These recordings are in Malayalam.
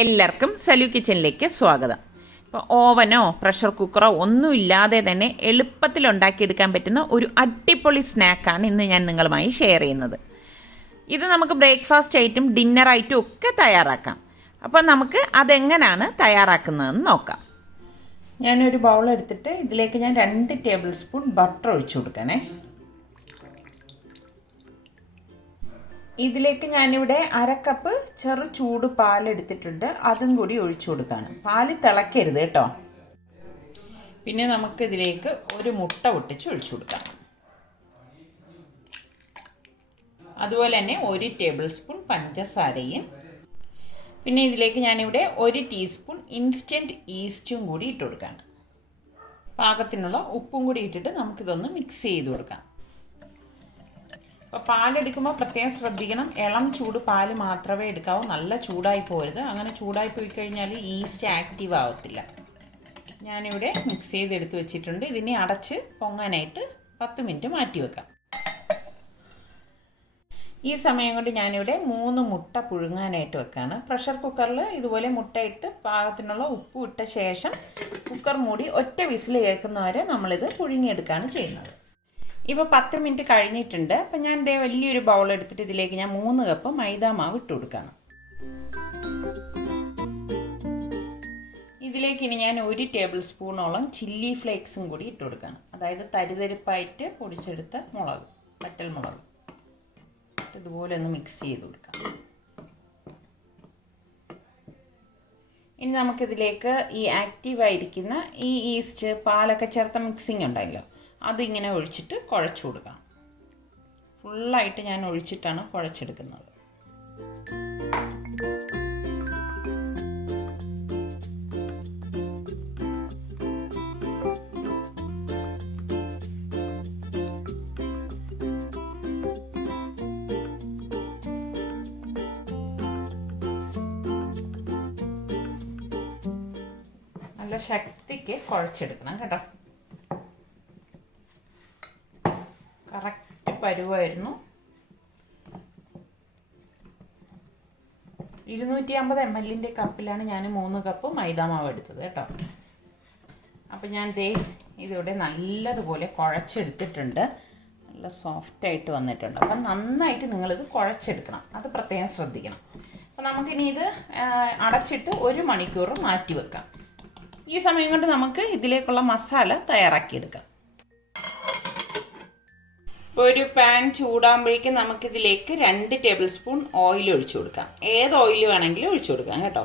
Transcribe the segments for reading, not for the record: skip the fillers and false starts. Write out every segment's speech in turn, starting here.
എല്ലാവർക്കും സലു കിച്ചനിലേക്ക് സ്വാഗതം. ഇപ്പോൾ ഓവനോ പ്രഷർ കുക്കറോ ഒന്നുമില്ലാതെ തന്നെ എളുപ്പത്തിൽ ഉണ്ടാക്കിയെടുക്കാൻ പറ്റുന്ന ഒരു അടിപൊളി സ്നാക്കാണ് ഇന്ന് ഞാൻ നിങ്ങളുമായി ഷെയർ ചെയ്യുന്നത്. ഇത് നമുക്ക് ബ്രേക്ക്ഫാസ്റ്റ് ആയിട്ടും ഡിന്നർ ആയിട്ടും ഒക്കെ തയ്യാറാക്കാം. അപ്പോൾ നമുക്ക് അതെങ്ങനെയാണ് തയ്യാറാക്കുന്നതെന്ന് നോക്കാം. ഞാനൊരു ബൗൾ എടുത്തിട്ട് ഇതിലേക്ക് ഞാൻ 2 ടേബിൾ സ്പൂൺ ബട്ടർ ഒഴിച്ചു കൊടുക്കണേ. ഇതിലേക്ക് ഞാനിവിടെ 1/2 കപ്പ് ചെറു ചൂട് പാലെടുത്തിട്ടുണ്ട്, അതും കൂടി ഒഴിച്ചു കൊടുക്കുകയാണ്. പാല് തിളക്കരുത് കേട്ടോ. പിന്നെ നമുക്കിതിലേക്ക് ഒരു മുട്ട പൊട്ടിച്ച് ഒഴിച്ചു കൊടുക്കാം. അതുപോലെ തന്നെ 1 ടേബിൾ സ്പൂൺ പഞ്ചസാരയും, പിന്നെ ഇതിലേക്ക് ഞാനിവിടെ 1 ടീസ്പൂൺ ഇൻസ്റ്റൻറ്റ് ഈസ്റ്റും കൂടി ഇട്ട് കൊടുക്കുകയാണ്. പാകത്തിനുള്ള ഉപ്പും കൂടി ഇട്ടിട്ട് നമുക്കിതൊന്ന് മിക്സ് ചെയ്ത് കൊടുക്കാം. അപ്പോൾ പാലെടുക്കുമ്പോൾ പ്രത്യേകം ശ്രദ്ധിക്കണം, ഇളം ചൂട് പാല് മാത്രമേ എടുക്കാവൂ. നല്ല ചൂടായി പോരുത്. അങ്ങനെ ചൂടായി പോയി കഴിഞ്ഞാൽ ഈസ്റ്റ് ആക്റ്റീവ് ആവത്തില്ല. ഞാനിവിടെ മിക്സ് ചെയ്തെടുത്ത് വെച്ചിട്ടുണ്ട്. ഇതിനെ അടച്ച് പൊങ്ങാനായിട്ട് 10 മിനിറ്റ് മാറ്റി വെക്കാം. ഈ സമയം കൊണ്ട് ഞാനിവിടെ 3 മുട്ട പുഴുങ്ങാനായിട്ട് വെക്കാണ്. പ്രഷർ കുക്കറിൽ ഇതുപോലെ മുട്ടയിട്ട് പാകത്തിനുള്ള ഉപ്പ് ഇട്ട ശേഷം കുക്കർ മൂടി ഒറ്റ വിസിൽ കേൾക്കുന്നവരെ നമ്മളിത് പുഴുങ്ങിയെടുക്കുകയാണ് ചെയ്യുന്നത്. ഇപ്പോൾ 10 മിനിറ്റ് കഴിഞ്ഞിട്ടുണ്ട്. അപ്പം ഞാൻ വലിയൊരു ബൗൾ എടുത്തിട്ട് ഇതിലേക്ക് ഞാൻ 3 കപ്പ് മൈദാ മാവ് ഇട്ട് കൊടുക്കുകയാണ്. ഇതിലേക്ക് ഇനി ഞാൻ 1 ടേബിൾ സ്പൂണോളം ചില്ലി ഫ്ലേക്സും കൂടി ഇട്ട് കൊടുക്കുകയാണ്. അതായത് തരിതരിപ്പായിട്ട് പൊടിച്ചെടുത്ത മുളക്, വറ്റൽ മുളക്. ഇതുപോലെ ഒന്ന് മിക്സ് ചെയ്ത് കൊടുക്കാം. ഇനി നമുക്കിതിലേക്ക് ഈ ആക്റ്റീവായിരിക്കുന്ന ഈ ഈസ്റ്റ് പാലൊക്കെ ചേർത്ത മിക്സിങ് ഉണ്ടല്ലോ, അതിങ്ങനെ ഒഴിച്ചിട്ട് കുഴച്ചു കൊടുക്കാം. ഫുള്ളായിട്ട് ഞാൻ ഒഴിച്ചിട്ടാണ് കുഴച്ചെടുക്കുന്നത്. നല്ല ശക്തിക്ക് കുഴച്ചെടുക്കണം കേട്ടോ. കറക്റ്റ് പരുവായിരുന്നു. 250 ml കപ്പിലാണ് ഞാൻ 3 കപ്പ് മൈദാമാവ് എടുത്തത് കേട്ടോ. അപ്പം ഞാൻ ഇതിവിടെ നല്ലതുപോലെ കുഴച്ചെടുത്തിട്ടുണ്ട്. നല്ല സോഫ്റ്റായിട്ട് വന്നിട്ടുണ്ട്. അപ്പം നന്നായിട്ട് നിങ്ങളിത് കുഴച്ചെടുക്കണം, അത് പ്രത്യേകം ശ്രദ്ധിക്കണം. അപ്പം നമുക്കിനി ഇത് അടച്ചിട്ട് 1 മണിക്കൂർ മാറ്റി വെക്കാം. ഈ സമയം കൊണ്ട് നമുക്ക് ഇതിലേക്കുള്ള മസാല തയ്യാറാക്കിയെടുക്കാം. ഒരു പാൻ ചൂടാകുമ്പോഴേക്കും നമുക്കിതിലേക്ക് 2 ടേബിൾ സ്പൂൺ ഓയിൽ ഒഴിച്ചു കൊടുക്കാം. ഏത് ഓയിൽ വേണമെങ്കിലും ഒഴിച്ചു കൊടുക്കാം കേട്ടോ.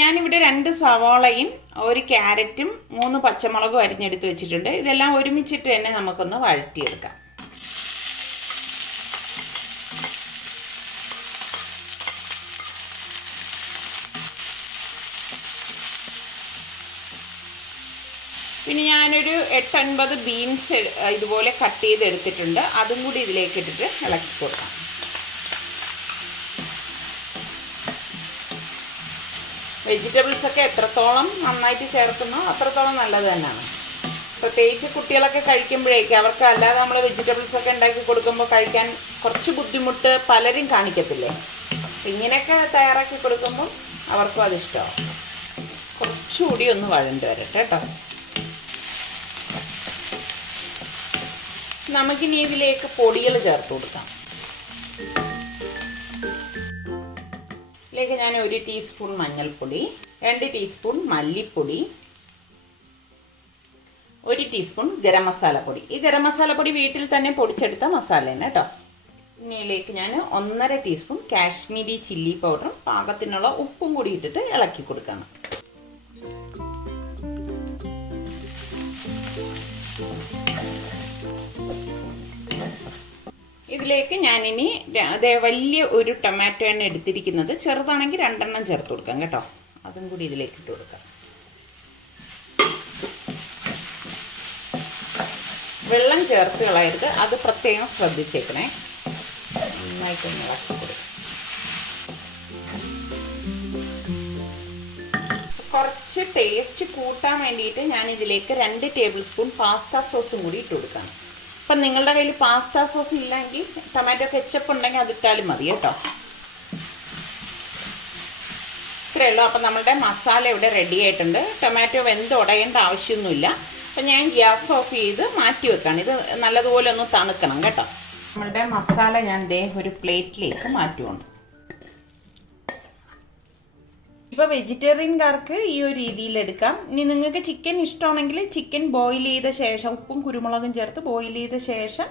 ഞാനിവിടെ 2 സവാളയും 1 ക്യാരറ്റും 3 പച്ചമുളകും അരിഞ്ഞെടുത്ത് വെച്ചിട്ടുണ്ട്. ഇതെല്ലാം ഒരുമിച്ചിട്ട് തന്നെ നമുക്കൊന്ന് വഴറ്റിയെടുക്കാം. പിന്നെ ഞാനൊരു 8-9 ബീൻസ് ഇതുപോലെ കട്ട് ചെയ്തെടുത്തിട്ടുണ്ട്. അതും കൂടി ഇതിലേക്ക് ഇട്ടിട്ട് ഇളക്കി കൊടുക്കാം. വെജിറ്റബിൾസൊക്കെ എത്രത്തോളം നന്നായിട്ട് ചേർക്കുന്നോ അത്രത്തോളം നല്ലത് തന്നെയാണ്. പ്രത്യേകിച്ച് കുട്ടികളൊക്കെ കഴിക്കുമ്പോഴേക്കും അവർക്ക് അല്ലാതെ നമ്മൾ വെജിറ്റബിൾസൊക്കെ ഉണ്ടാക്കി കൊടുക്കുമ്പോൾ കഴിക്കാൻ കുറച്ച് ബുദ്ധിമുട്ട് പലരും കാണിക്കത്തില്ലേ. ഇങ്ങനെയൊക്കെ തയ്യാറാക്കി കൊടുക്കുമ്പോൾ അവർക്കും അതിഷ്ടമാവും. കുറച്ചുകൂടി ഒന്ന് വഴണ്ട് വരട്ടെ കേട്ടോ. നമുക്കിനി ഇതിലേക്ക് പൊടികൾ ചേർത്ത് കൊടുക്കാം. ഇതിലേക്ക് ഞാൻ 1 ടീസ്പൂൺ മഞ്ഞൾപ്പൊടി, 2 ടീസ്പൂൺ മല്ലിപ്പൊടി, 1 ടീസ്പൂൺ ഗരം മസാലപ്പൊടി. ഈ ഗരം മസാലപ്പൊടി വീട്ടിൽ തന്നെ പൊടിച്ചെടുത്ത മസാല തന്നെ കേട്ടോ. ഇതിലേക്ക് ഞാൻ 1.5 ടീസ്പൂൺ കാശ്മീരി ചില്ലി പൗഡറും പാകത്തിനുള്ള ഉപ്പും കൂടി ഇട്ടിട്ട് ഇളക്കി കൊടുക്കണം. ഇതിലേക്ക് ഞാനിനി വലിയ ഒരു ടൊമാറ്റോയാണ് എടുത്തിരിക്കുന്നത്. ചെറുതാണെങ്കിൽ 2 എണ്ണം ചേർത്ത് കൊടുക്കാം കേട്ടോ. അതും കൂടി ഇതിലേക്ക് ഇട്ട് കൊടുക്കാം. വെള്ളം ചേർത്ത് കളയരുത്, അത് പ്രത്യേകം ശ്രദ്ധിച്ചേക്കണേ. നന്നായിട്ടൊന്ന് ഇളക്കി കൊടുക്കാം. കുറച്ച് ടേസ്റ്റ് കൂട്ടാൻ വേണ്ടിയിട്ട് ഞാൻ ഇതിലേക്ക് 2 ടേബിൾ സ്പൂൺ പാസ്ത സോസും കൂടി ഇട്ട് കൊടുക്കാം. അപ്പം നിങ്ങളുടെ കയ്യിൽ പാസ്ത സോസ് ഇല്ലെങ്കിൽ ടൊമാറ്റോ കെച്ചപ്പ് ഉണ്ടെങ്കിൽ അതിട്ടാലും മതി കേട്ടോ. ഇത്രയേ ഉള്ളൂ. അപ്പോൾ നമ്മളുടെ മസാല ഇവിടെ റെഡി ആയിട്ടുണ്ട്. ടൊമാറ്റോ വെന്ത് ഉടയേണ്ട ആവശ്യമൊന്നുമില്ല. അപ്പം ഞാൻ ഗ്യാസ് ഓഫ് ചെയ്ത് മാറ്റി വെക്കാണ്. ഇത് നല്ലതുപോലെ ഒന്ന് തണുക്കണം കേട്ടോ. നമ്മളുടെ മസാല ഞാൻ ദേ ഒരു പ്ലേറ്റിലേക്ക് മാറ്റുവാണ്. ഇപ്പോൾ വെജിറ്റേറിയൻകാർക്ക് ഈ ഒരു രീതിയിൽ എടുക്കാം. ഇനി നിങ്ങൾക്ക് ചിക്കൻ ഇഷ്ടമാണെങ്കിൽ ചിക്കൻ ബോയിൽ ചെയ്ത ശേഷം ഉപ്പും കുരുമുളകും ചേർത്ത് ബോയിൽ ചെയ്ത ശേഷം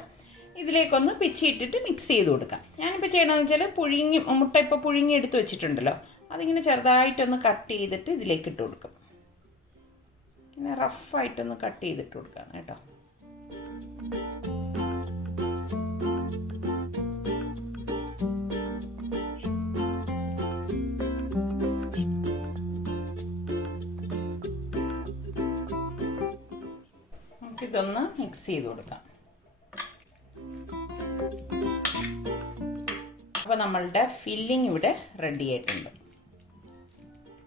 ഇതിലേക്കൊന്ന് പിച്ചിയിട്ടിട്ട് മിക്സ് ചെയ്ത് കൊടുക്കാം. ഞാനിപ്പോൾ ചെയ്യണമെന്ന് വെച്ചാൽ മുട്ട ഇപ്പോൾ പുഴുങ്ങി എടുത്ത് വെച്ചിട്ടുണ്ടല്ലോ, അതിങ്ങനെ ചെറുതായിട്ടൊന്ന് കട്ട് ചെയ്തിട്ട് ഇതിലേക്ക് ഇട്ട് കൊടുക്കും. ഇങ്ങനെ റഫായിട്ടൊന്ന് കട്ട് ചെയ്തിട്ട് കൊടുക്കാം കേട്ടോ. നമുക്കിതൊന്ന് മിക്സ് ചെയ്ത് കൊടുക്കാം. അപ്പോൾ നമ്മളുടെ ഫില്ലിംഗ് ഇവിടെ റെഡി ആയിട്ടുണ്ട്.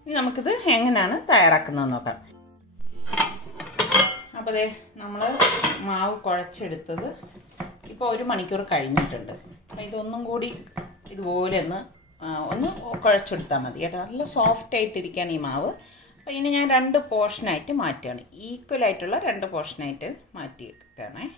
ഇനി നമുക്കിത് എങ്ങനെയാണ് തയ്യാറാക്കുന്നതെന്ന് നോക്കാം. അപ്പോൾ ദേ നമ്മൾ മാവ് കുഴച്ചെടുത്തത് ഇപ്പോൾ 1 മണിക്കൂർ കഴിഞ്ഞിട്ടുണ്ട്. അപ്പോൾ ഇതൊന്നും കൂടി ഇതുപോലെ ഒന്ന് കുഴച്ചെടുത്താൽ മതി കേട്ടോ. നല്ല സോഫ്റ്റ് ആയിട്ടിരിക്കുകയാണ് ഈ മാവ്. അപ്പോൾ ഇനി ഞാൻ 2 പോർഷനായിട്ട് മാറ്റുകയാണ്. ഈക്വലായിട്ടുള്ള 2 പോർഷനായിട്ട് മാറ്റി വെക്കുകയാണേ.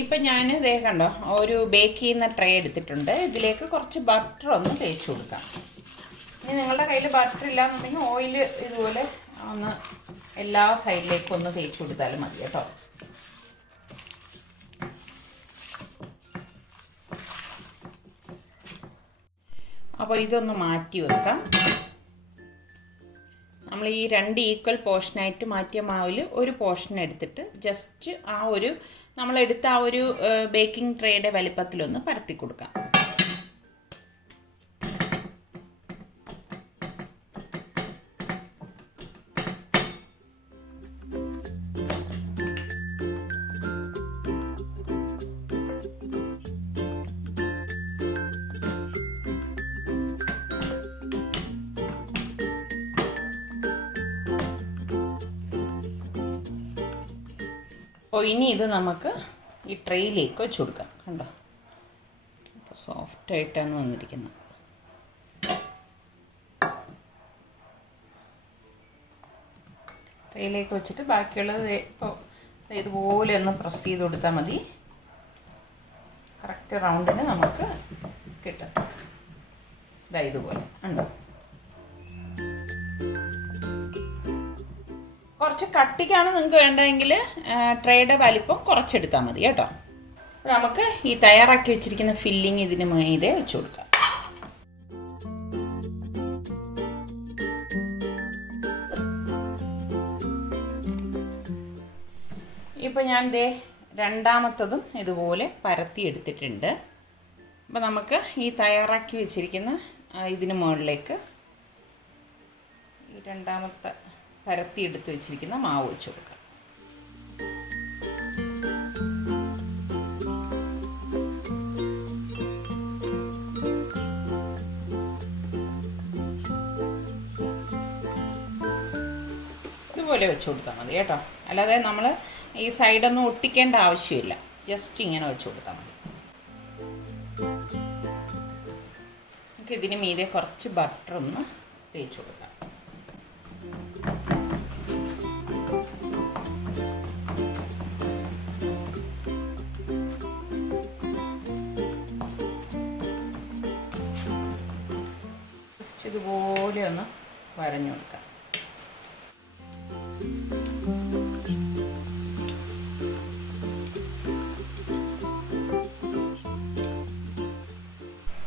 ഇപ്പം ഞാൻ ഇതേ കണ്ടോ ഒരു ബേക്ക് ചെയ്യുന്ന ട്രേ എടുത്തിട്ടുണ്ട്. ഇതിലേക്ക് കുറച്ച് ബട്ടർ ഒന്ന് തേച്ച് കൊടുക്കാം. ഇനി നിങ്ങളുടെ കയ്യിൽ ബട്ടർ ഇല്ലാന്നുണ്ടെങ്കിൽ ഓയിൽ ഇതുപോലെ ഒന്ന് എല്ലാ സൈഡിലേക്കും ഒന്ന് തേച്ച് കൊടുത്താലും മതി കേട്ടോ. അപ്പോൾ ഇതൊന്ന് മാറ്റി വെക്കാം. നമ്മൾ ഈ 2 ഈക്വൽ പോർഷനായിട്ട് മാറ്റിയ മാവിൽ ഒരു പോർഷൻ എടുത്തിട്ട് ജസ്റ്റ് നമ്മളെടുത്ത ആ ഒരു ബേക്കിംഗ് ട്രേയുടെ വലിപ്പത്തിലൊന്ന് പരത്തി കൊടുക്കാം. അപ്പോൾ ഇനി ഇത് നമുക്ക് ഈ ട്രേയിലേക്ക് വെച്ച് കൊടുക്കാം. കണ്ടോ സോഫ്റ്റായിട്ടാണ് വന്നിരിക്കുന്നത്. ട്രേയിലേക്ക് വെച്ചിട്ട് ബാക്കിയുള്ളത് ഇപ്പോൾ ഇതുപോലെ ഒന്ന് പ്രസ് ചെയ്ത് കൊടുത്താൽ മതി. കറക്റ്റ് റൗണ്ടിന് നമുക്ക് കിട്ടും. ഇതുപോലെ ഉണ്ടോ. കുറച്ച് കട്ടിക്കാണ് നിങ്ങൾക്ക് വേണ്ടതെങ്കിൽ ട്രേയുടെ വലിപ്പം കുറച്ചെടുത്താൽ മതി കേട്ടോ. നമുക്ക് ഈ തയ്യാറാക്കി വെച്ചിരിക്കുന്ന ഫില്ലിങ് ഇതിന് മീതെ വെച്ച് കൊടുക്കാം. ഇപ്പോൾ ഞാൻ രണ്ടാമത്തതും ഇതുപോലെ പരത്തി എടുത്തിട്ടുണ്ട്. അപ്പോൾ നമുക്ക് ഈ തയ്യാറാക്കി വെച്ചിരിക്കുന്ന ഇതിന് മുകളിലേക്ക് ഈ രണ്ടാമത്തെ പരത്തി എടുത്ത് വെച്ചിരിക്കുന്ന മാവ് വെച്ച് കൊടുക്കാം. ഇതുപോലെ വെച്ച് കൊടുത്താൽ മതി കേട്ടോ. അല്ലാതെ നമ്മൾ ഈ സൈഡൊന്നും ഒട്ടിക്കേണ്ട ആവശ്യമില്ല. ജസ്റ്റ് ഇങ്ങനെ വെച്ച് കൊടുത്താൽ മതി. നമുക്ക് ഇതിന് മീതെ കുറച്ച് ബട്ടർ ഒന്ന് തേച്ച് കൊടുക്കാം. ഇതുപോലെ ഒന്ന് വരഞ്ഞു കൊടുക്കാം.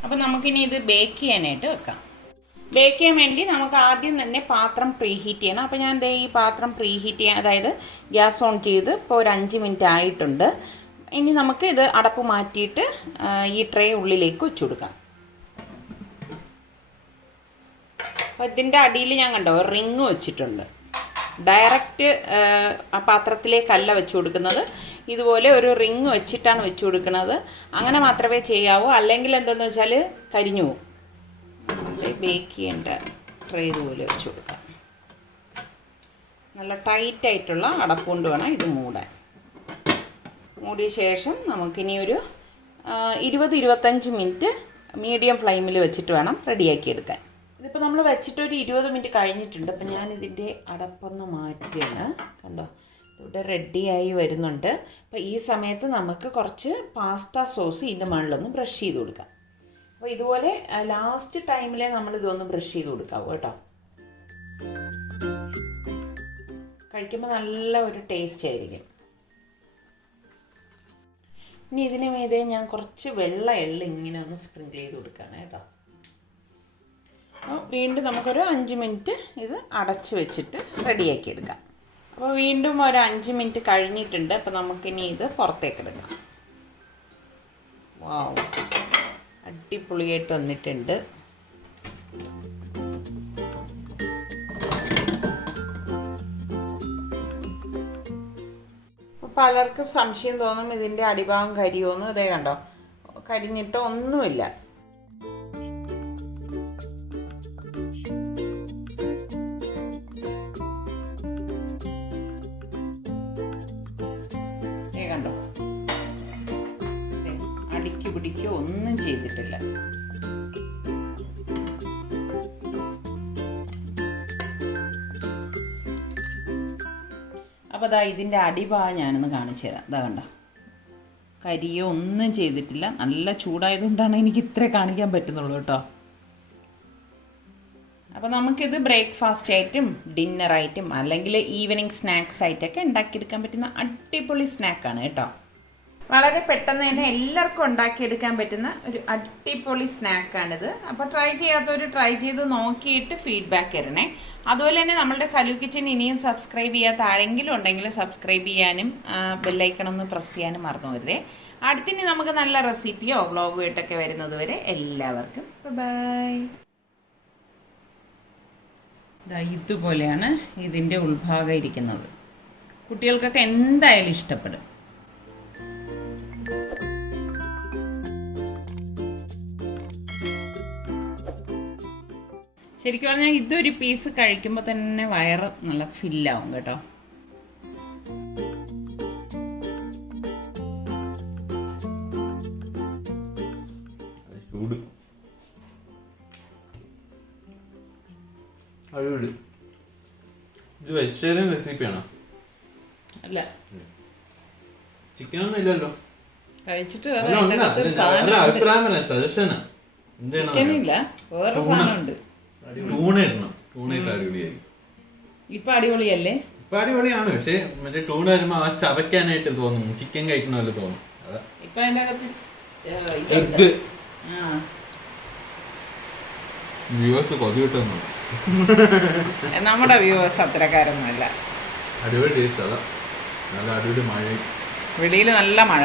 അപ്പോൾ നമുക്കിനി ഇത് ബേക്ക് ചെയ്യാനായിട്ട് വെക്കാം. ബേക്ക് ചെയ്യാൻ വേണ്ടി നമുക്ക് ആദ്യം തന്നെ പാത്രം പ്രീഹീറ്റ് ചെയ്യണം. അപ്പോൾ ഞാൻ ഈ പാത്രം പ്രീഹീറ്റ് ചെയ്യാൻ, അതായത് ഗ്യാസ് ഓൺ ചെയ്ത് ഇപ്പോൾ ഒരു 5 മിനിറ്റ് ആയിട്ടുണ്ട്. ഇനി നമുക്ക് ഇത് അടപ്പ് മാറ്റിയിട്ട് ഈ ട്രേ ഉള്ളിലേക്ക് വെച്ച് കൊടുക്കാം. അപ്പോൾ ഇതിൻ്റെ അടിയിൽ ഞാൻ കണ്ടോ റിങ് വെച്ചിട്ടുണ്ട്. ഡയറക്റ്റ് ആ പാത്രത്തിലേക്കല്ല വെച്ച് കൊടുക്കുന്നത്, ഇതുപോലെ ഒരു റിങ് വെച്ചിട്ടാണ് വെച്ച് കൊടുക്കുന്നത്. അങ്ങനെ മാത്രമേ ചെയ്യാവൂ, അല്ലെങ്കിൽ എന്തെന്ന് വെച്ചാൽ കരിഞ്ഞു പോകും. ബേക്ക് ചെയ്യേണ്ട ട്രേ ഇതുപോലെ വെച്ച് കൊടുക്കാം. നല്ല ടൈറ്റായിട്ടുള്ള അടപ്പുകൊണ്ട് വേണം ഇത് മൂടാൻ. മൂടിയ ശേഷം നമുക്കിനി ഒരു 20-25 മിനിറ്റ് മീഡിയം ഫ്ലെയിമിൽ വെച്ചിട്ട് വേണം റെഡിയാക്കി എടുക്കാൻ. ഇതിപ്പോൾ നമ്മൾ വെച്ചിട്ട് ഒരു 20 മിനിറ്റ് കഴിഞ്ഞിട്ടുണ്ട്. അപ്പം ഞാനിതിൻ്റെ അടപ്പൊന്ന് മാറ്റിയാണ്. കണ്ടോ, ഇവിടെ റെഡിയായി വരുന്നുണ്ട്. അപ്പോൾ ഈ സമയത്ത് നമുക്ക് കുറച്ച് പാസ്ത സോസ് ഇതിൻ്റെ മുകളിലൊന്ന് ബ്രഷ് ചെയ്ത് കൊടുക്കാം. അപ്പോൾ ഇതുപോലെ ലാസ്റ്റ് ടൈമിലെ നമ്മളിതൊന്ന് ബ്രഷ് ചെയ്ത് കൊടുക്കാവൂ കേട്ടോ. കഴിക്കുമ്പോൾ നല്ല ഒരു ടേസ്റ്റ് ആയിരിക്കും. ഇനി ഇതിന് മീതെ ഞാൻ കുറച്ച് വെള്ള എള്ള് ഇങ്ങനെ ഒന്ന് സ്പ്രിങ്കിൾ ചെയ്ത് കൊടുക്കുകയാണ് കേട്ടോ. അപ്പോൾ വീണ്ടും നമുക്കൊരു 5 മിനിറ്റ് ഇത് അടച്ച് വെച്ചിട്ട് റെഡിയാക്കി എടുക്കാം. അപ്പോൾ വീണ്ടും ഒരു 5 മിനിറ്റ് കഴിഞ്ഞിട്ടുണ്ട്. അപ്പോൾ നമുക്കിനി ഇത് പുറത്തേക്ക് എടുക്കാം. വാവ്, അടിപൊളിയായിട്ട് വന്നിട്ടുണ്ട്. പലർക്കും സംശയം തോന്നും ഇതിൻ്റെ അടിഭാഗം കരിയോന്ന്. ഇതേ കണ്ടോ, കരിഞ്ഞിട്ടോ ഒന്നുമില്ല. കണ്ടോ, അടിക്ക് പിടിക്കോ ഒന്നും ചെയ്തിട്ടില്ല. അപ്പോൾ അതാ ഇതിൻ്റെ അടിഭാഗം ഞാനൊന്ന് കാണിച്ചു തരാം. ഇതാ കണ്ടോ, കരിയോ ഒന്നും ചെയ്തിട്ടില്ല. നല്ല ചൂടായതുകൊണ്ടാണ് എനിക്ക് ഇത്രേ കാണിക്കാൻ പറ്റുന്നുള്ളൂ കേട്ടോ. അപ്പോൾ നമുക്കിത് ബ്രേക്ക്ഫാസ്റ്റ് ആയിട്ടും ഡിന്നറായിട്ടും അല്ലെങ്കിൽ ഈവനിങ് സ്നാക്സ് ആയിട്ടൊക്കെ ഉണ്ടാക്കിയെടുക്കാൻ പറ്റുന്ന അടിപൊളി സ്നാക്കാണ് കേട്ടോ. വളരെ പെട്ടെന്ന് തന്നെ എല്ലാവർക്കും ഉണ്ടാക്കിയെടുക്കാൻ പറ്റുന്ന ഒരു അടിപൊളി സ്നാക്കാണിത്. അപ്പോൾ ട്രൈ ചെയ്യാത്തവർ ട്രൈ ചെയ്ത് നോക്കിയിട്ട് ഫീഡ്ബാക്ക് തരണേ. അതുപോലെ തന്നെ നമ്മളുടെ സലു കിച്ചൻ ഇനിയും സബ്സ്ക്രൈബ് ചെയ്യാത്ത ആരെങ്കിലും ഉണ്ടെങ്കിൽ സബ്സ്ക്രൈബ് ചെയ്യാനും ബെല്ലൈക്കൺ ഒന്ന് പ്രസ് ചെയ്യാനും മറന്നു വരുതേ. അടുത്തിനി നമുക്ക് നല്ല റെസിപ്പിയോ വ്ളോഗോ ആയിട്ടൊക്കെ വരുന്നത് വരെ എല്ലാവർക്കും ബൈ. ഇതുപോലെയാണ് ഇതിൻ്റെ ഉൾഭാഗം ഇരിക്കുന്നത്. കുട്ടികൾക്കൊക്കെ എന്തായാലും ഇഷ്ടപ്പെടും. ശരിക്കും പറഞ്ഞാൽ ഇതൊരു പീസ് കഴിക്കുമ്പോൾ തന്നെ വയറ് നല്ല ഫില്ലാവും കേട്ടോ. ഇത് വെജിറ്റേറിയൻ റെസിപ്പിയാണോ? അല്ല, ചിക്കൻ ഒന്നും ഇല്ലല്ലോ. കഴിച്ചിട്ട് സജഷനാ. വേറെ സാധനമുണ്ട്. ടൂണ ഇടണം. ടൂണയിട്ട് അടിപൊളിയായിരിക്കും. ഇപ്പൊ അടിപൊളിയല്ലേ? ഇപ്പൊ അടിപൊളിയാണ്. പക്ഷെ മറ്റേ ടൂണ വരുമ്പോ ആ ചവയ്ക്കാനായിട്ട് തോന്നും, ചിക്കൻ കഴിക്കണ പോലെ തോന്നും. ഇപ്പൊ അതിന്റെ അകത്ത് എഗ് വ്യൂവേഴ്സ് കൊതി കിട്ടുന്നു. നമ്മുടെ വ്യൂവേഴ്സ് അത്രക്കാരൊന്നുമല്ല. അടിപൊളി ടേസ്റ്റ്. അതാ നല്ല അടിപൊളി മഴ, വെളിയിൽ നല്ല മഴ.